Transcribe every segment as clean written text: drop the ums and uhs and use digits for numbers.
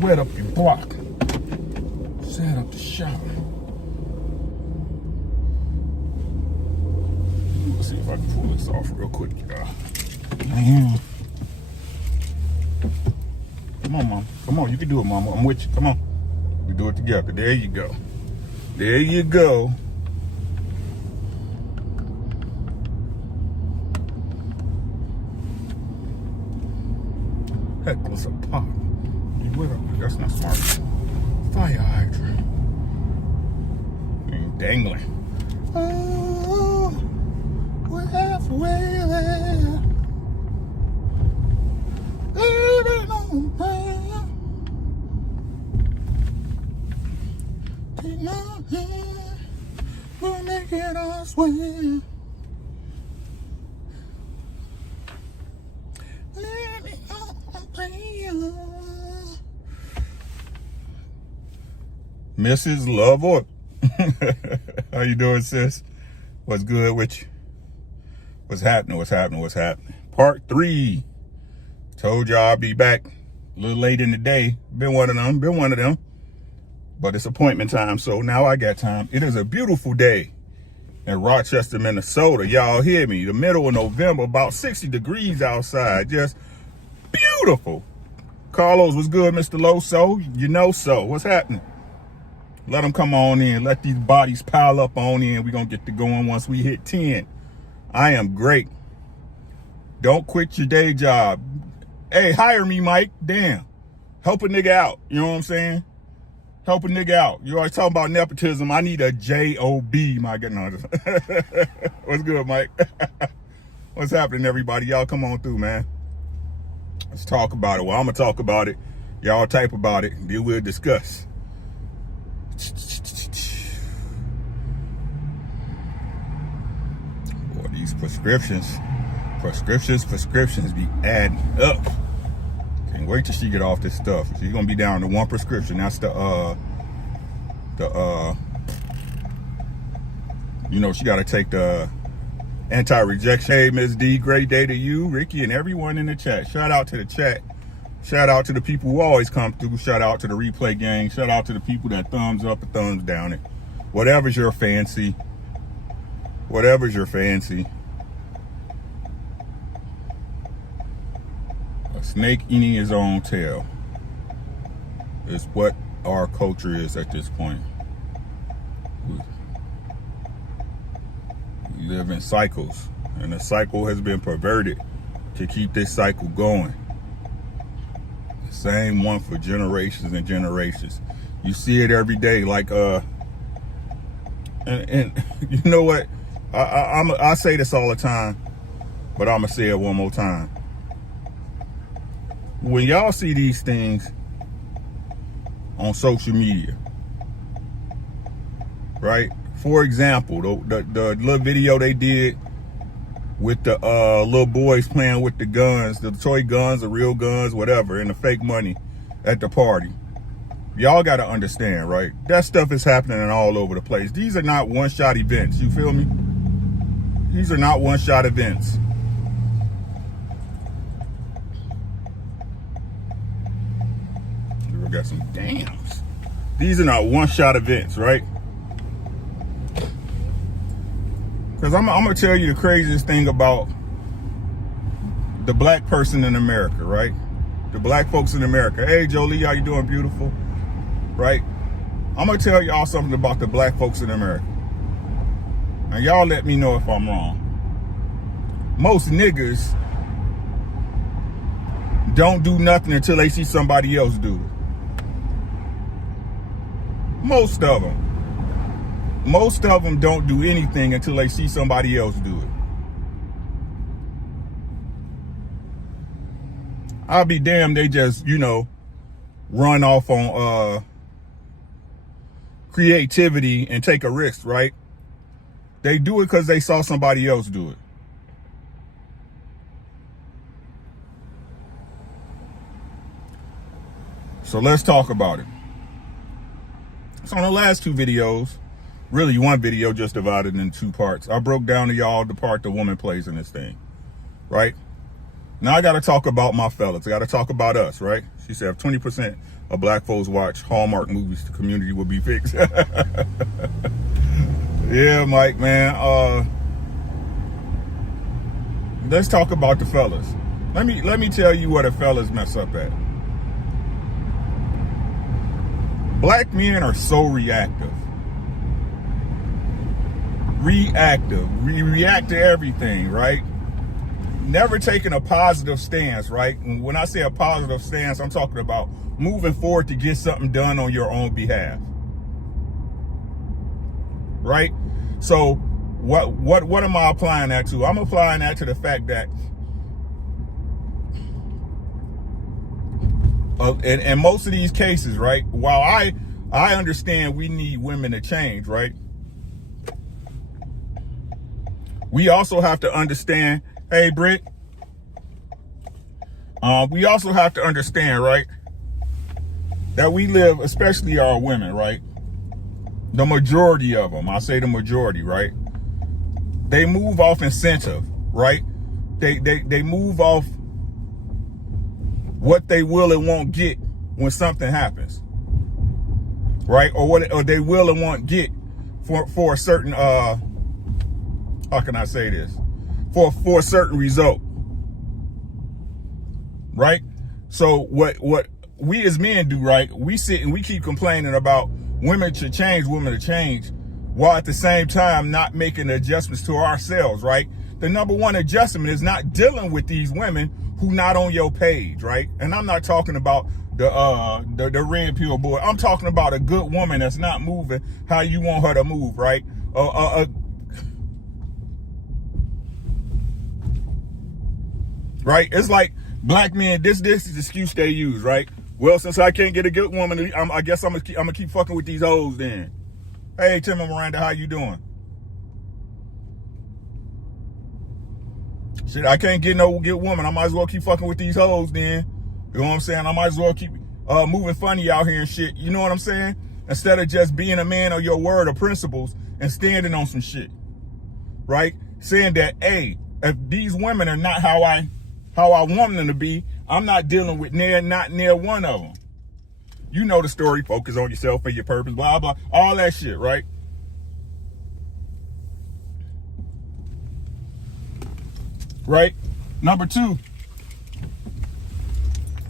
wet up your block. Set up the shop. Let's see if I can pull this off real quick. Man. Come on, Mom. Come on, you can do it, Mama. I'm with you. Come on. We do it together. There you go. There you go. Heck was a pop. That's not smart. Fire hydrant. And dangling. Oh, we're halfway there. Living on prayer. Take my hand. We'll make it our way. Living on prayer. Mrs. Love Orp. How you doing, sis? What's good with you? What's happening? What's happening? What's happening? Part 3. Told y'all I'll be back a little late in the day. Been one of them. But it's appointment time, so now I got time. It is a beautiful day in Rochester, Minnesota. Y'all hear me? The middle of November, about 60 degrees outside. Just beautiful. Carlos, what's good, Mr. Loso? You know so. What's happening? Let them come on in. Let these bodies pile up on in. We're going to get to going once we hit 10. I am great. Don't quit your day job. Hey, hire me, Mike. Damn. Help a nigga out. You know what I'm saying? Help a nigga out. You always talking about nepotism. I need a J-O-B, my goodness. What's good, Mike? What's happening, everybody? Y'all come on through, man. Let's talk about it. Well, I'm going to talk about it. Y'all type about it. Then we'll discuss. Boy, these prescriptions be adding up. Can't wait till she get off this stuff. She's gonna be down to 1 prescription. That's you know, she gotta take the anti-rejection. Hey, Ms. D, great day to you, Ricky, and everyone in the chat. Shout out to the chat. Shout out to the people who always come through. Shout out to the replay gang. Shout out to the people that thumbs up and thumbs down it. Whatever's your fancy. Whatever's your fancy. A snake eating his own tail is what our culture is at this point. We live in cycles, and the cycle has been perverted to keep this cycle going. Same one for generations and generations. You see it every day. Like, and you know what? I say this all the time, but I'm gonna say it one more time. When y'all see these things on social media, right? For example, the little video they did with the little boys playing with the guns, the toy guns, the real guns, whatever, and the fake money at the party. Y'all got to understand, right? That stuff is happening all over the place. These are not one-shot events. You feel me? These are not one-shot events. We got some dams. These are not one-shot events, right? Because I'm going to tell you the craziest thing about the black person in America, right? The black folks in America. Hey, Jolie, how you doing, beautiful? Right? I'm going to tell y'all something about the black folks in America. And y'all let me know if I'm wrong. Most niggas don't do nothing until they see somebody else do it. Most of them. Most of them don't do anything until they see somebody else do it. I'll be damned, they just, you know, run off on creativity and take a risk, right? They do it because they saw somebody else do it. So let's talk about it. So on the last 2 videos, really one video just divided in 2 parts, I broke down to y'all the part the woman plays in this thing, right? Now I got to talk about my fellas. I got to talk about us, right? She said if 20% of black folks watch Hallmark movies, the community will be fixed. Yeah, Mike, man. Let's talk about the fellas. Let me tell you where the fellas mess up at. Black men are so reactive. We react to everything, right? Never taking a positive stance, right? And when I say a positive stance, I'm talking about moving forward to get something done on your own behalf. Right? So what am I applying that to? I'm applying that to the fact that in most of these cases, right, while I understand we need women to change, right, we also have to understand, hey, Britt, we also have to understand, right, that we live, especially our women, right, the majority of them, I say the majority, right, they move off incentive, right, they move off what they will and won't get when something happens, right? Or they will and won't get for a certain how can I say this? For a certain result. Right? So what we as men do, right? We sit and we keep complaining about women to change, while at the same time not making adjustments to ourselves, right? The number one adjustment is not dealing with these women who not on your page, right? And I'm not talking about the red pill boy. I'm talking about a good woman that's not moving how you want her to move, right? Right? It's like black men. This is the excuse they use, right? Well, since I can't get a good woman, I guess I'm gonna keep fucking with these hoes then. Hey, Tim and Miranda, how you doing? Shit, I can't get no good woman. I might as well keep fucking with these hoes then. You know what I'm saying? I might as well keep moving funny out here and shit. You know what I'm saying? Instead of just being a man of your word or principles and standing on some shit. Right? Saying that, hey, if these women are not how I want them to be, I'm not dealing with not near one of them. You know the story. Focus on yourself and your purpose, blah, blah. All that shit, right? Right? Number two,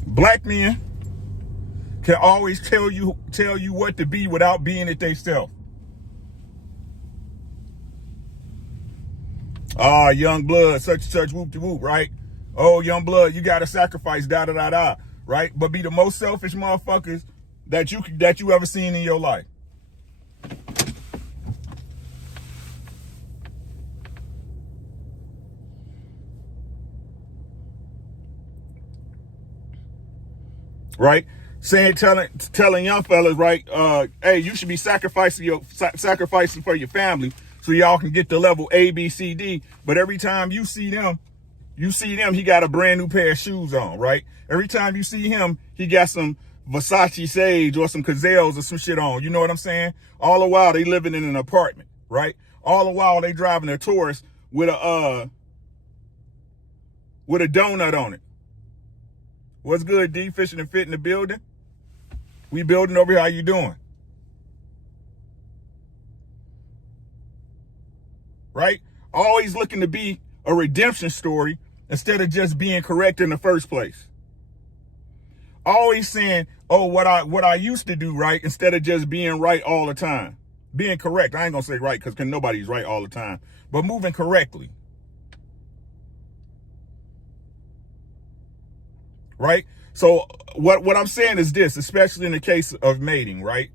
black men can always tell you what to be without being it themselves. Young blood, such and such, whoop de whoop, right? Oh, young blood, you gotta sacrifice, da da da da, right? But be the most selfish motherfuckers that you ever seen in your life. Right? Telling young fellas, right? Hey, you should be sacrificing for your family so y'all can get to level A, B, C, D. But every time you see them, he got a brand new pair of shoes on, right? Every time you see him, he got some Versace Sage or some Gazelles or some shit on. You know what I'm saying? All the while they living in an apartment, right? All the while they driving a Taurus with a donut on it. What's good, D? Fishing and Fit in the building? We building over here. How you doing? Right? Always looking to be a redemption story instead of just being correct in the first place. Always saying, oh, what I used to do right instead of just being right all the time. Being correct. I ain't gonna say right because nobody's right all the time, but moving correctly. Right? So what I'm saying is this, especially in the case of mating, right?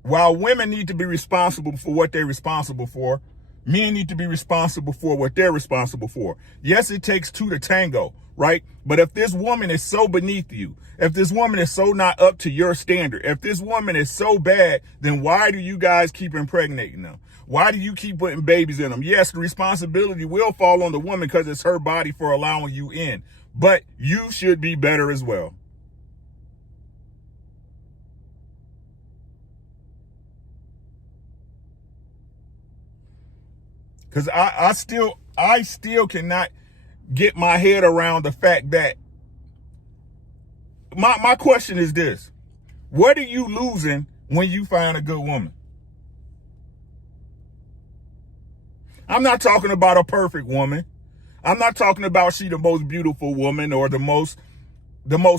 While women need to be responsible for what they're responsible for, men need to be responsible for what they're responsible for. Yes, it takes two to tango, right? But if this woman is so beneath you, if this woman is so not up to your standard, if this woman is so bad, then why do you guys keep impregnating them? Why do you keep putting babies in them? Yes, the responsibility will fall on the woman because it's her body for allowing you in. But you should be better as well. Because I still cannot get my head around the fact that my question is this. What are you losing when you find a good woman? I'm not talking about a perfect woman. I'm not talking about she the most beautiful woman or the most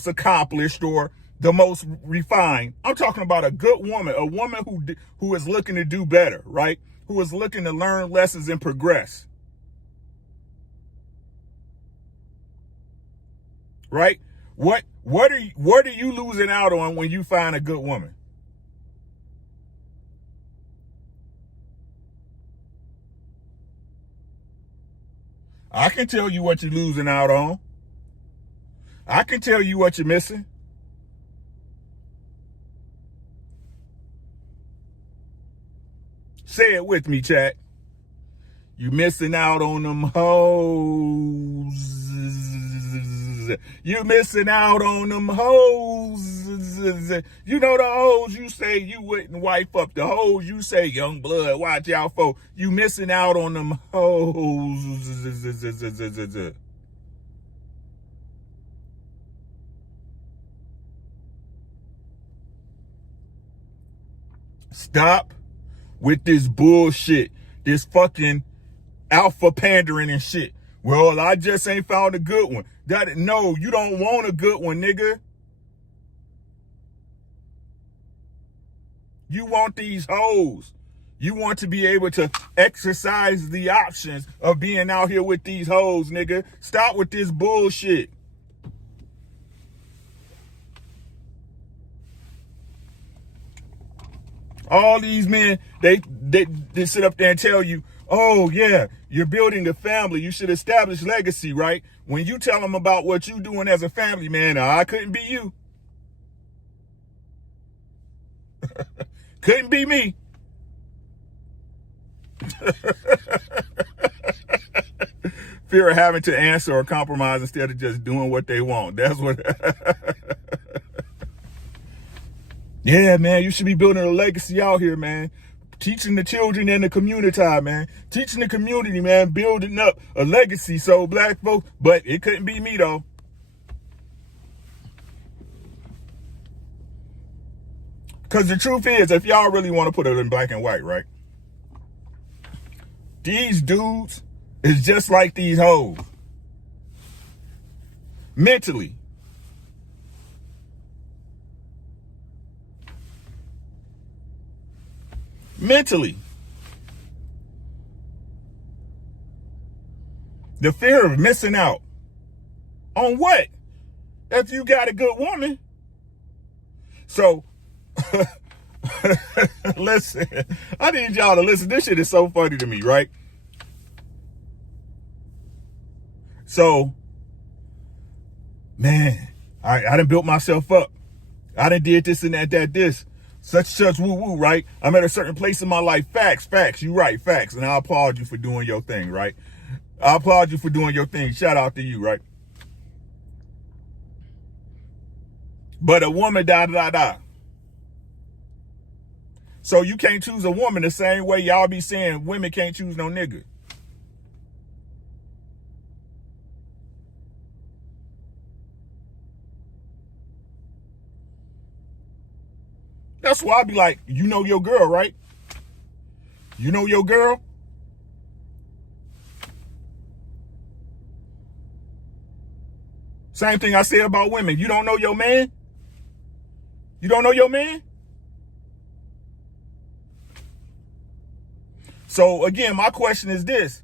accomplished or the most refined. I'm talking about a good woman, a woman who is looking to do better, right? Who is looking to learn lessons and progress. Right? What are you losing out on when you find a good woman? I can tell you what you're losing out on. I can tell you what you're missing. Say it with me, chat. You missing out on them hoes. You missing out on them hoes. You know the hoes you say you wouldn't wipe up. The hoes you say, young blood, watch out for. You missing out on them hoes. Stop with this bullshit. This fucking alpha pandering and shit. Well, I just ain't found a good one. No, you don't want a good one, nigga. You want these hoes. You want to be able to exercise the options of being out here with these hoes, nigga. Stop with this bullshit. All these men, they sit up there and tell you, oh yeah, you're building a family. You should establish legacy, right? When you tell them about what you're doing as a family, man, I couldn't be you. Couldn't be me. Fear of having to answer or compromise instead of just doing what they want. That's what. Yeah, man, you should be building a legacy out here, man. Teaching the children in the community, man. Teaching the community, man, building up a legacy. So black folks, but it couldn't be me, though. Because the truth is, if y'all really want to put it in black and white, right? These dudes is just like these hoes. Mentally. Mentally. The fear of missing out. On what? If you got a good woman. So, listen. I need y'all to listen. This shit is so funny to me, right? So, man, I done built myself up. I done did this and that, this. Such, woo, right? I'm at a certain place in my life. Facts. You right, facts. And I applaud you for doing your thing, right? I applaud you for doing your thing. Shout out to you, right? But a woman, da. So you can't choose a woman the same way y'all be saying women can't choose no nigga. That's why I be like, you know your girl, right? You know your girl? Same thing I said about women. You don't know your man? You don't know your man? So again, my question is this.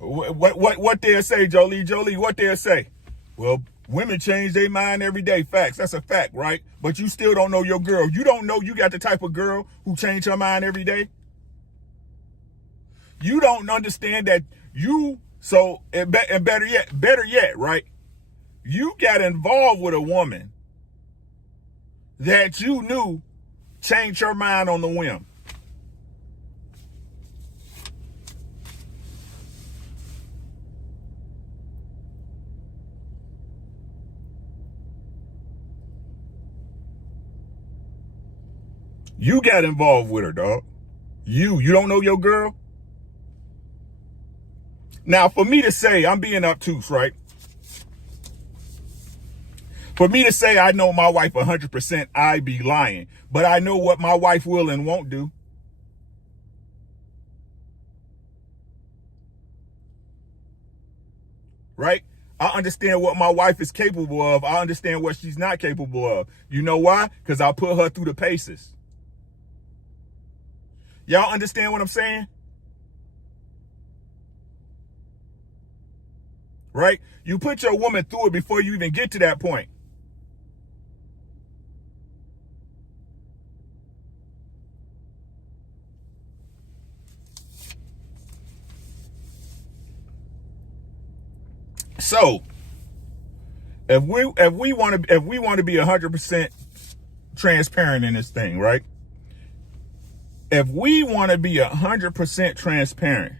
What they'll say, Jolie, what they'll say? Well, women change their mind every day. Facts. That's a fact, right? But you still don't know your girl. You don't know you got the type of girl who change her mind every day. You don't understand that and better yet, right? You got involved with a woman that you knew changed her mind on the whim. You got involved with her, dog. You don't know your girl? Now, for me to say, I'm being obtuse, right? For me to say I know my wife 100%, I be lying. But I know what my wife will and won't do. Right? I understand what my wife is capable of. I understand what she's not capable of. You know why? Because I'll put her through the paces. Y'all understand what I'm saying? Right? You put your woman through it before you even get to that point. So, if we want to be 100% transparent in this thing, right? If we want to be 100% transparent,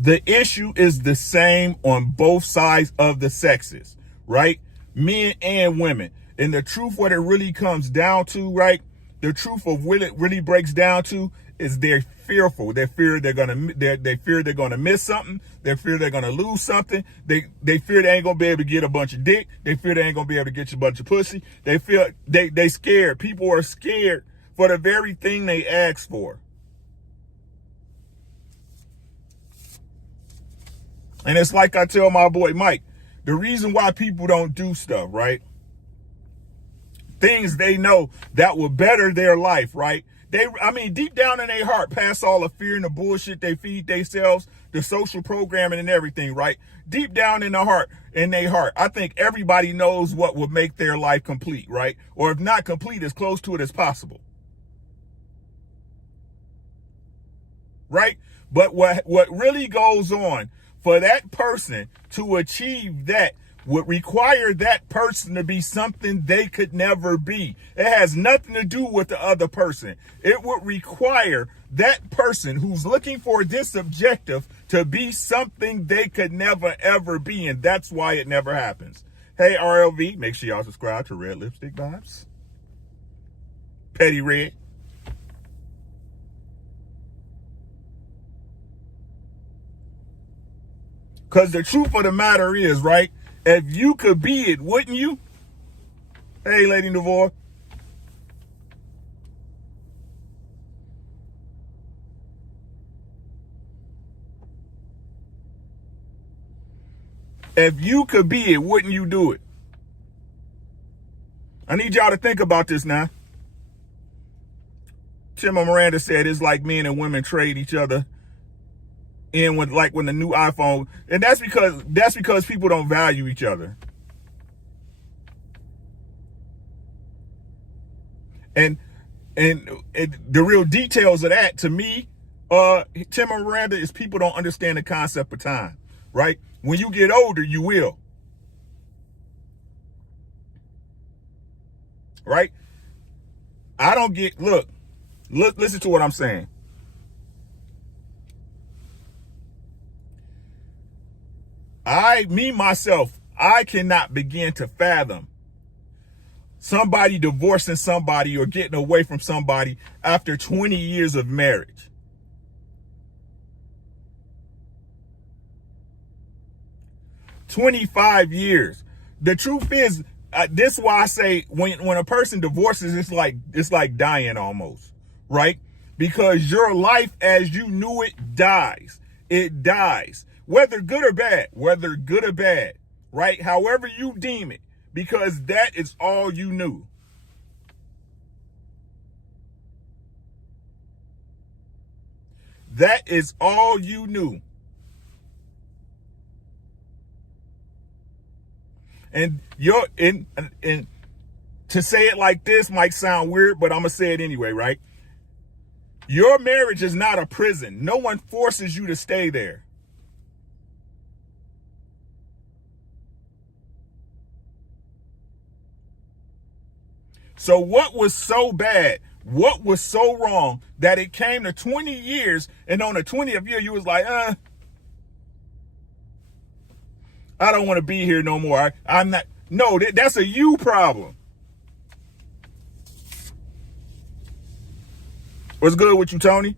the issue is the same on both sides of the sexes, right? Men and women. And the truth, what it really comes down to, right? The truth of what it really breaks down to is they're fearful. They fear they're gonna miss something. They fear they're gonna lose something. They fear they ain't gonna be able to get a bunch of dick. They fear they ain't gonna be able to get you a bunch of pussy. They feel they scared. People are scared for the very thing they ask for. And it's like I tell my boy Mike, the reason why people don't do stuff, right? Things they know that will better their life, right? Deep down in their heart, past all the fear and the bullshit they feed themselves, the social programming and everything, right? Deep down in their heart, I think everybody knows what would make their life complete, right? Or if not complete, as close to it as possible. Right? But what really goes on for that person to achieve that would require that person to be something they could never be. It has nothing to do with the other person. It would require that person who's looking for this objective to be something they could never, ever be. And that's why it never happens. Hey, RLV, make sure y'all subscribe to Red Lipstick Vibes. Petty Red. Because the truth of the matter is, right? If you could be it, wouldn't you? Hey, Lady Navor. If you could be it, wouldn't you do it? I need y'all to think about this now. Chima Miranda said it's like men and women trade each other in when the new iPhone, and that's because people don't value each other. And the real details of that, to me, Tim and Miranda, is people don't understand the concept of time, right? When you get older, you will. Right? I don't get, look, listen to what I'm saying. Myself, I cannot begin to fathom somebody divorcing somebody or getting away from somebody after 20 years of marriage. "25 years. The truth is, this is why I say when a person divorces, it's like dying almost, right? Because your life as you knew it dies. It dies. Whether good or bad, right? However you deem it, because that is all you knew. That is all you knew. And to say it like this might sound weird, but I'm gonna say it anyway, right? Your marriage is not a prison. No one forces you to stay there. So what was so bad? What was so wrong that it came to 20 years, and on the 20th year, you was like, I don't want to be here no more. I'm not. No, that's a you problem. What's good with you, Tony?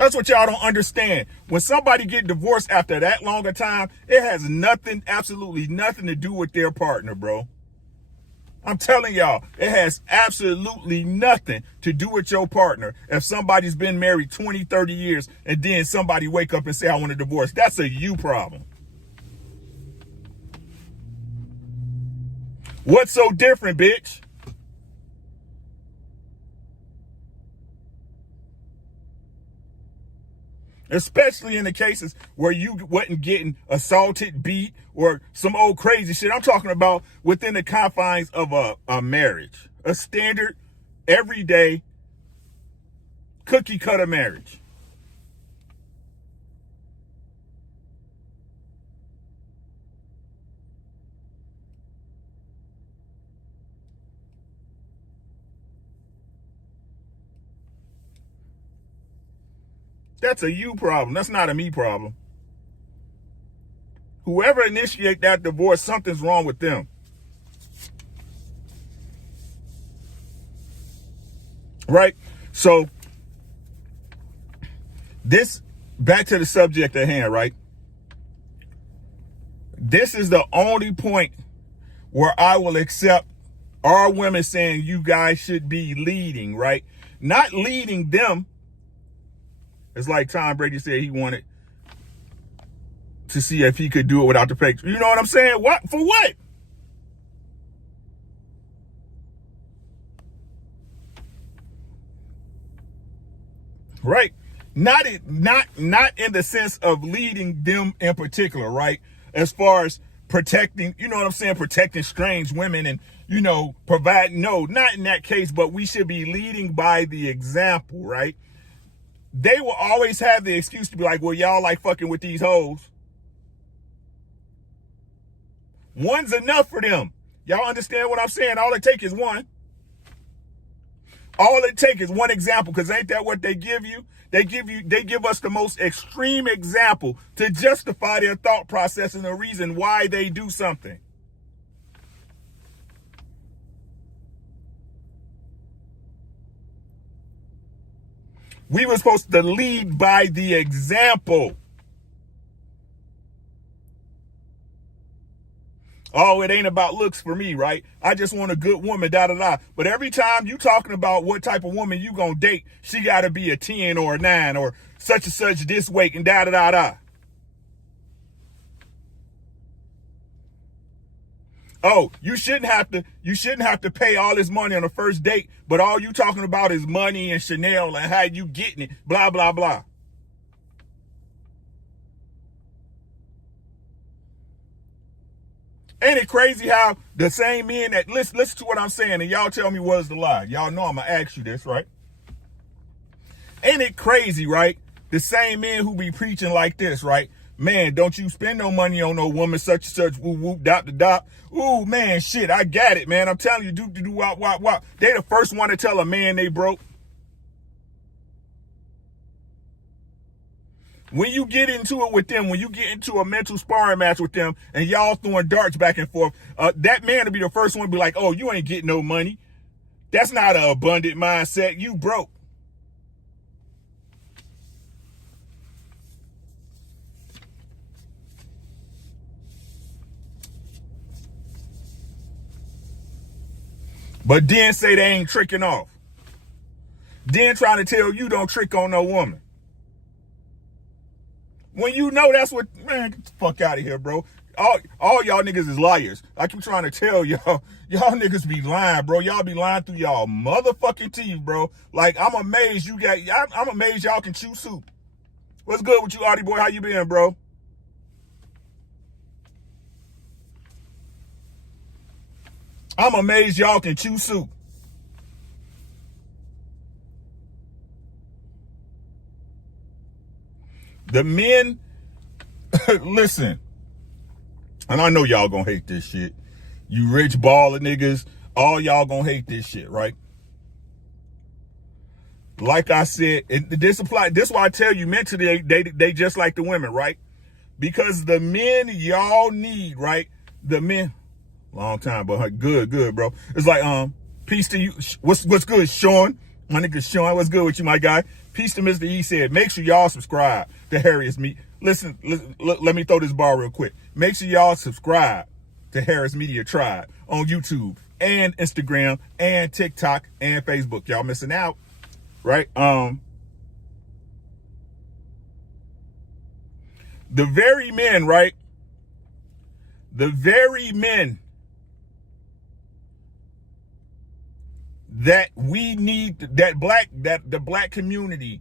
That's what y'all don't understand. When somebody get divorced after that long a time, it has nothing, absolutely nothing to do with their partner, bro. I'm telling y'all, it has absolutely nothing to do with your partner. If somebody's been married 20, 30 years and then somebody wake up and say, I want a divorce, that's a you problem. What's so different, bitch? Especially in the cases where you wasn't getting assaulted, beat, or some old crazy shit. I'm talking about within the confines of a marriage. A standard, everyday, cookie cutter marriage. That's a you problem. That's not a me problem. Whoever initiate that divorce, something's wrong with them. Right? So, back to the subject at hand, right? This is the only point where I will accept our women saying you guys should be leading, right? Not leading them. It's like Tom Brady said he wanted to see if he could do it without the picture. You know what I'm saying? What? For what? Right? Not in the sense of leading them in particular, right? As far as protecting, you know what I'm saying? Protecting strange women and, providing. No, not in that case, but we should be leading by the example, right? They will always have the excuse to be like, well, y'all like fucking with these hoes. One's enough for them. Y'all understand what I'm saying? All it takes is one. All it takes is one example, because ain't that what they give you? They give us the most extreme example to justify their thought process and the reason why they do something. We were supposed to lead by the example. Oh, it ain't about looks for me, right? I just want a good woman, da-da-da. But every time you talking about what type of woman you gonna date, she gotta be a 10 or a 9 or such and such this weight and da-da-da-da. Oh, you shouldn't have to pay all this money on the first date, but all you talking about is money and Chanel and how you getting it, blah, blah, blah. Ain't it crazy how the same men that, listen to what I'm saying and y'all tell me what's the lie. Y'all know I'm gonna ask you this, right? Ain't it crazy, right? The same men who be preaching like this, right? Man, don't you spend no money on no woman such and such, woo woo, dot to dot. Ooh, man, shit, I got it, man. I'm telling you, do, wop, wop, wop. They the first one to tell a man they broke. When you get into it with them, when you get into a mental sparring match with them and y'all throwing darts back and forth, that man will be the first one to be like, oh, you ain't getting no money. That's not an abundant mindset. You broke. But then say they ain't tricking off. Then trying to tell you don't trick on no woman. When you know that's what, man, get the fuck out of here, bro. All y'all niggas is liars. I keep trying to tell y'all niggas be lying, bro. Y'all be lying through y'all motherfucking teeth, bro. Like, I'm amazed I'm amazed y'all can chew soup. What's good with you, Artie boy? How you been, bro? I'm amazed y'all can chew soup. The men, listen, and I know y'all gonna hate this shit. You rich baller niggas, all y'all gonna hate this shit, right? Like I said, this why I tell you mentally they just like the women, right? Because the men y'all need, right? The men, long time, but good, bro. It's like, peace to you. What's good, Sean? My nigga Sean, what's good with you, my guy? Peace to Mr. E said, make sure y'all subscribe to Harris Media. Listen, let me throw this bar real quick. Make sure y'all subscribe to Harris Media Tribe on YouTube and Instagram and TikTok and Facebook. Y'all missing out, right? The very men, right? The very men that we need, that the black community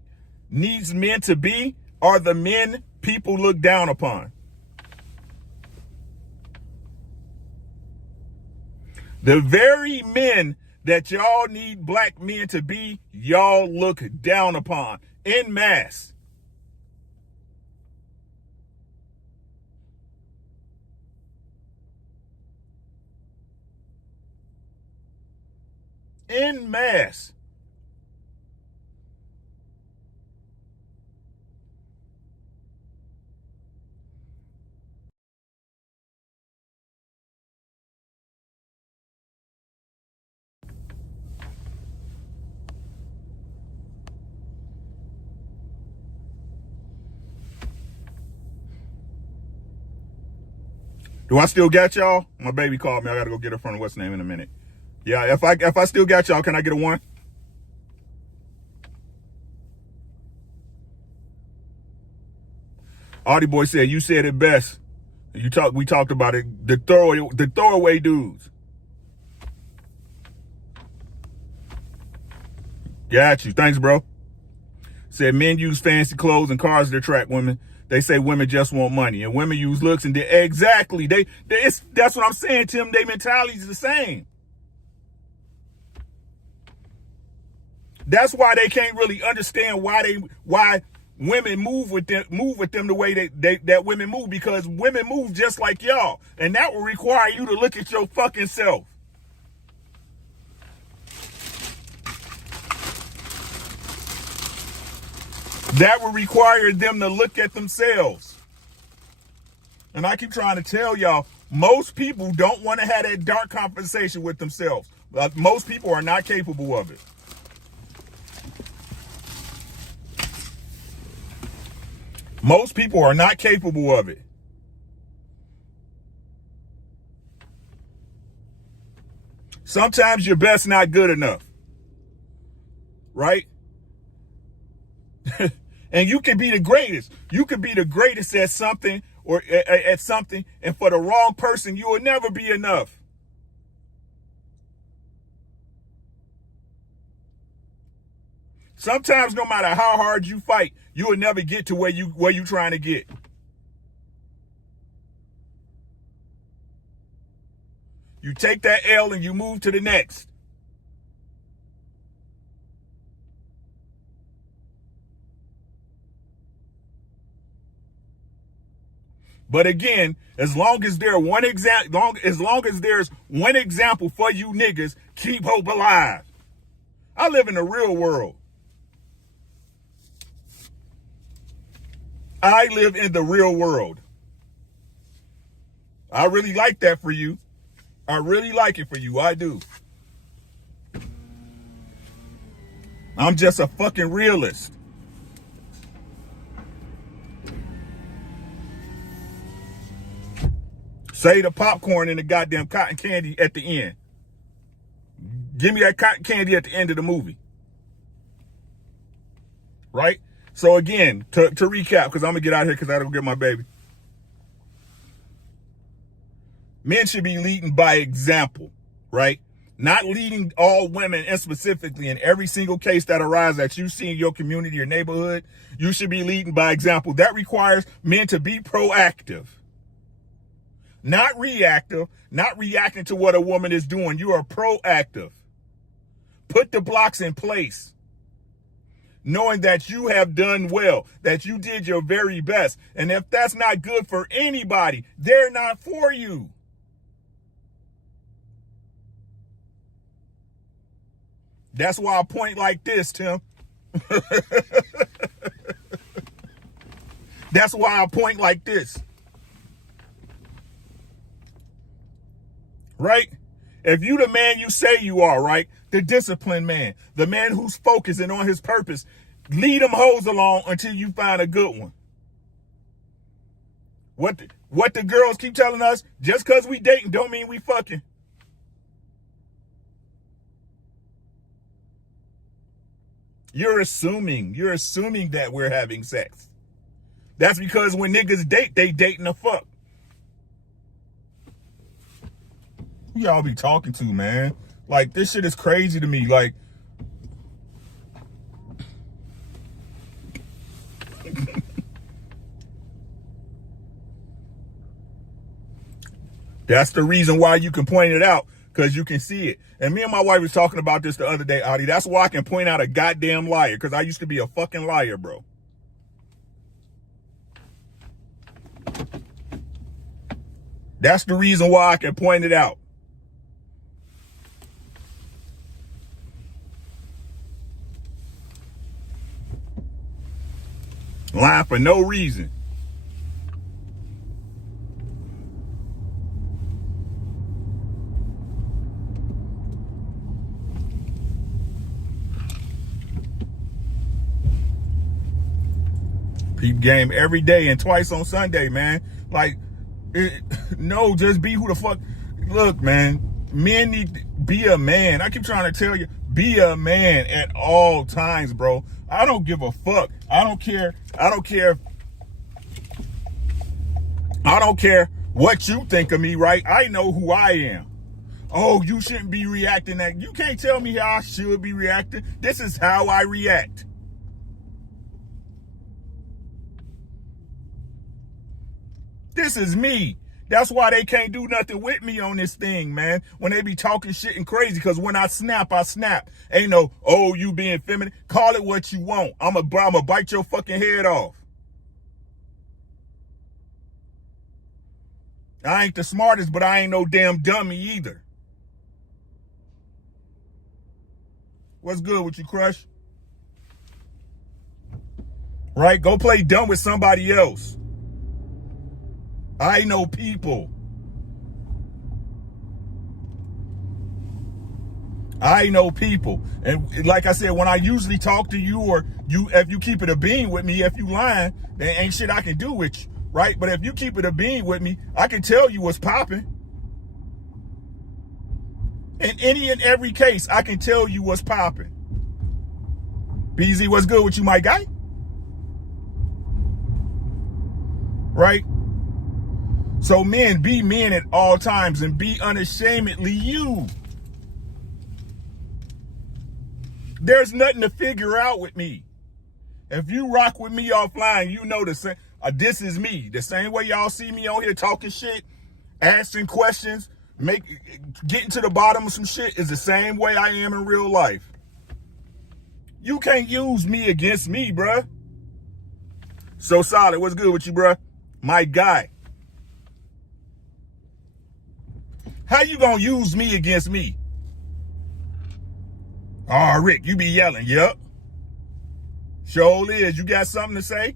needs men to be, are the men people look down upon. The very men that y'all need black men to be, y'all look down upon en masse. En masse. Do I still got y'all? My baby called me. I gotta go get her from what's name in a minute. Yeah, if I still got y'all, can I get a 1? Audie Boy said, you said it best. We talked about it. The throwaway dudes. Got you. Thanks, bro. Said men use fancy clothes and cars to attract women. They say women just want money, and women use looks and exactly. That's what I'm saying, Tim. Their mentality is the same. That's why they can't really understand why women move with them the way that women move, because women move just like y'all, and that will require you to look at your fucking self. That will require them to look at themselves. And I keep trying to tell y'all, most people don't want to have that dark conversation with themselves. Most people are not capable of it. Most people are not capable of it. Sometimes your best not good enough. Right? And you can be the greatest. You can be the greatest at something or at something, and for the wrong person, you will never be enough. Sometimes, no matter how hard you fight, you will never get to where you're trying to get. You take that L and you move to the next. But again, as long as there's one example for you niggas, keep hope alive. I live in the real world. I live in the real world. I really like that for you. I really like it for you. I do. I'm just a fucking realist. Say the popcorn and the goddamn cotton candy at the end. Give me that cotton candy at the end of the movie. Right? So again, to recap, because I'm going to get out of here because I got to go get my baby. Men should be leading by example, right? Not leading all women, and specifically in every single case that arises that you see in your community or neighborhood. You should be leading by example. That requires men to be proactive. Not reactive, not reacting to what a woman is doing. You are proactive. Put the blocks in place. Knowing that you have done well, that you did your very best. And if that's not good for anybody, they're not for you. That's why I point like this, Tim. That's why I point like this. Right? If you the man you say you are, right? The disciplined man, the man who's focused and on his purpose, lead them hoes along until you find a good one. What the girls keep telling us, just because we dating don't mean we fucking. You're assuming that we're having sex. That's because when niggas date, they dating the fuck. Who y'all be talking to, man? Like, this shit is crazy to me. Like, that's the reason why you can point it out, because you can see it. And me and my wife was talking about this the other day, Audie. That's why I can point out a goddamn liar, because I used to be a fucking liar, bro. That's the reason why I can point it out. Lying for no reason. Peep game every day and twice on Sunday, man. Like, no, just be who the fuck. Look, man, men need to be a man. I keep trying to tell you, be a man at all times, bro. I don't give a fuck. I don't care what you think of me, right? I know who I am. Oh, you shouldn't be reacting that. You can't tell me how I should be reacting. This is how I react. This is me. That's why they can't do nothing with me on this thing, man. When they be talking shit and crazy, because when I snap, I snap. Ain't no, oh, you being feminine. Call it what you want. I'ma bite your fucking head off. I ain't the smartest, but I ain't no damn dummy either. What's good with you, Crush? Right? Go play dumb with somebody else. I know people. I know people. And like I said, when I usually talk to you, or if you keep it a bean with me, if you lying, there ain't shit I can do with you, right? But if you keep it a bean with me, I can tell you what's popping. In any and every case, I can tell you what's popping. BZ, what's good with you, my guy? Right? So men, be men at all times and be unashamedly you. There's nothing to figure out with me. If you rock with me offline, you know the same. This is me. The same way y'all see me on here talking shit, asking questions, getting to the bottom of some shit is the same way I am in real life. You can't use me against me, bruh. So Solid, what's good with you, bruh? My guy. How you gonna use me against me? Oh, Rick, you be yelling. Yep. Sure is. You got something to say?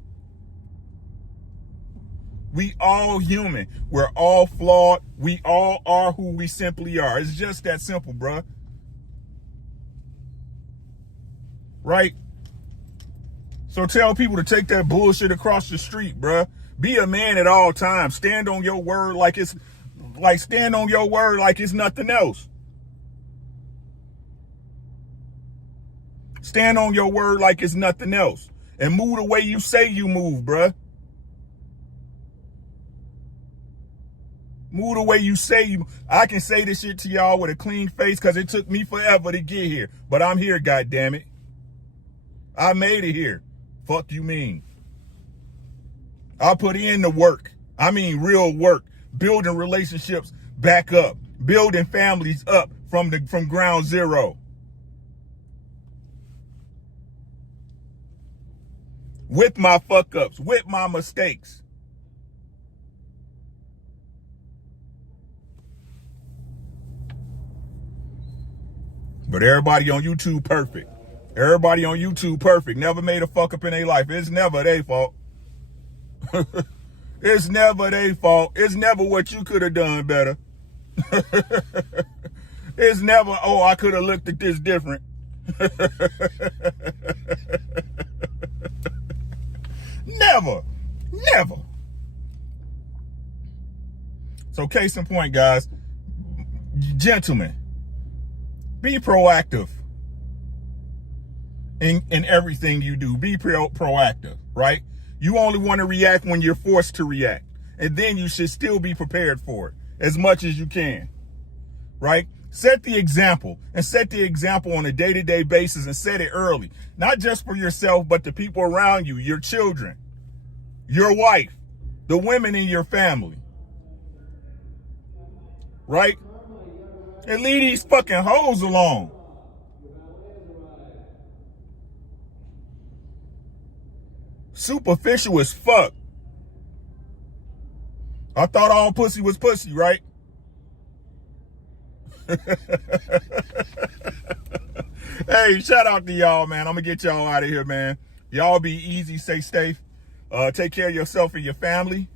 We all human. We're all flawed. We all are who we simply are. It's just that simple, bruh. Right? So tell people to take that bullshit across the street, bruh. Be a man at all times. Stand on your word like it's nothing else. Stand on your word like it's nothing else. And move the way you say you move, bruh. Move the way you say you. I can say this shit to y'all with a clean face because it took me forever to get here. But I'm here, goddammit. I made it here. Fuck you mean. I put in the work. I mean real work. Building relationships back up. Building families up from ground zero. With my fuck ups, with my mistakes. But everybody on YouTube perfect. Everybody on YouTube perfect. Never made a fuck up in their life. It's never their fault. It's never their fault. It's never what you could have done better. It's never, oh, I could have looked at this different. Never. Never. So case in point, guys, gentlemen, be proactive in everything you do. Be proactive, right? You only want to react when you're forced to react. And then you should still be prepared for it as much as you can, right? Set the example, and set the example on a day-to-day basis, and set it early. Not just for yourself, but the people around you, your children, your wife, the women in your family, right? And leave these fucking hoes alone. Superficial as fuck. I thought all pussy was pussy, right? Hey, shout out to y'all, man. I'm gonna get y'all out of here, man. Y'all be easy, stay safe. Take care of yourself and your family.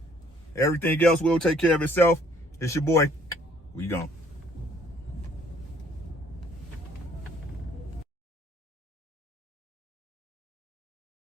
Everything else will take care of itself. It's your boy. We gone.